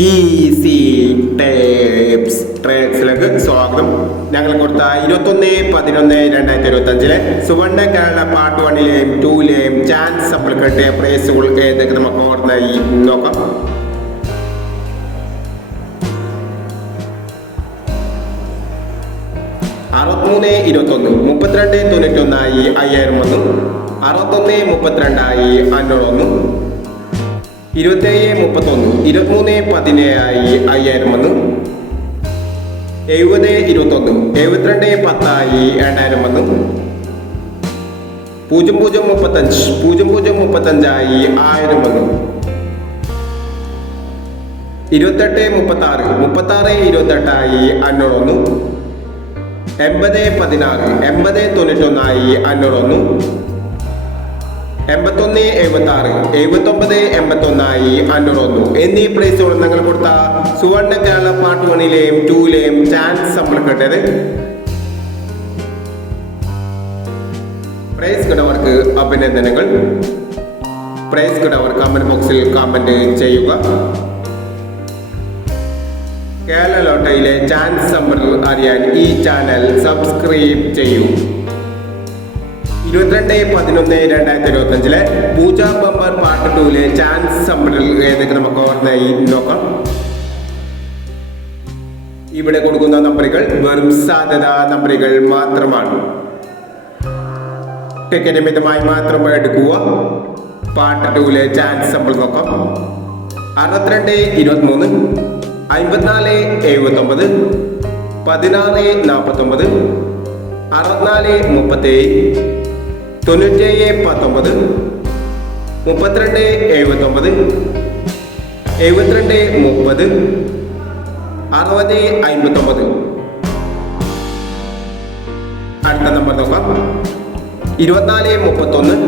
Easy ട്രേഡ്സിലേക്ക് സ്വാഗതം. ഞങ്ങൾ കൊടുത്ത 21/11/2025 സുവർണ്ണ കേരള പാർട്ട് 1ലെയും 2ലെയും ചാൻസ് സമ്പിൾ കിട്ടിയ പ്രൈസുകൾ ഏതൊക്കെ നമുക്ക് ഓർമ്മയായി നോക്കാം. $63 21 32 91 5000 വന്നു. 61 32 501 27 31 23 17 5000 വന്നു. 70 21 72 10 2000 വന്നു. 00 35 00 35 1000 വന്നു. 28 36 36 28 500 വന്നു. 80 16 80 91 500 വന്നു. 81 76 79 81 500 വന്നു. എന്നീ പ്രൈസുകൾ നിങ്ങൾ കൊടുത്ത സുവർണ്ണ കേരള പാർട്ട് 1ലെയും 2ലെയും ചാൻസ് സമ്പിൾ കിട്ടിയത്. പ്രൈസ് കിട്ടവർക്ക് അഭിനന്ദനങ്ങൾ. പ്രൈസ് കിട്ടവർ കമന്റ് ബോക്സിൽ കമന്റ് ചെയ്യുക. കേരള ലോട്ടറിയിലെ ചാൻസ് സമ്പിൾ അറിയാൻ ഈ ചാനൽ സബ്സ്ക്രൈബ് ചെയ്യൂ. 22/11/2025 പൂജ ബമ്പർ പാർട്ട് 2ലെ ചാൻസ് സമ്പിൾ ഏതൊക്കെ നമുക്ക് ഓർമ്മയായി നോക്കാം. ഇവിടെ കൊടുക്കുന്ന നമ്പറുകൾ വെറും സാധ്യതാ നമ്പറുകൾ മാത്രമാണ്. ടിക്കറ്റ് മിതമായി മാത്രം എടുക്കുക. പാർട്ട് 2ലെ ചാൻസ് സമ്പിൾ നോക്കാം. 62 23 54 79 16 49 64 37 97 19 32 79 72 30 60 59. അടുത്ത നമ്പർ നോക്കാം. 24 31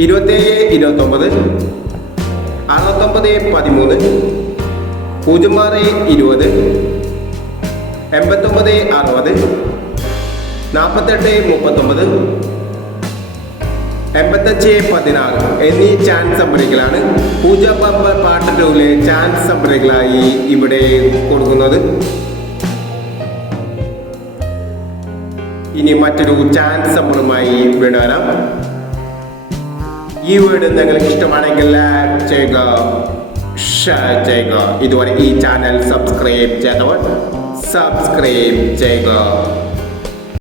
27 29 69 13 06 20 89 60 48 39 85 16 എന്നീ ചാൻസ് നമ്പറുകളാണ് പൂജ ബമ്പർ പാർട്ട് 2ലെ ചാൻസ് നമ്പറുകളായി ഇവിടെ കൊടുക്കുന്നത്. ഇനി മറ്റൊരു ചാൻസ് നമ്പറുമായി വിടാം. ഈ വീഡിയോ നിങ്ങൾക്ക് ഇഷ്ടമാണെങ്കിൽ ലൈക്ക് ചെയ്യുക, ഷെയർ ചെയ്യുക. ഇതുവരെ ഈ ചാനൽ സബ്സ്ക്രൈബ് ചെയ്തവർ സബ്സ്ക്രൈബ് ചെയ്യുക.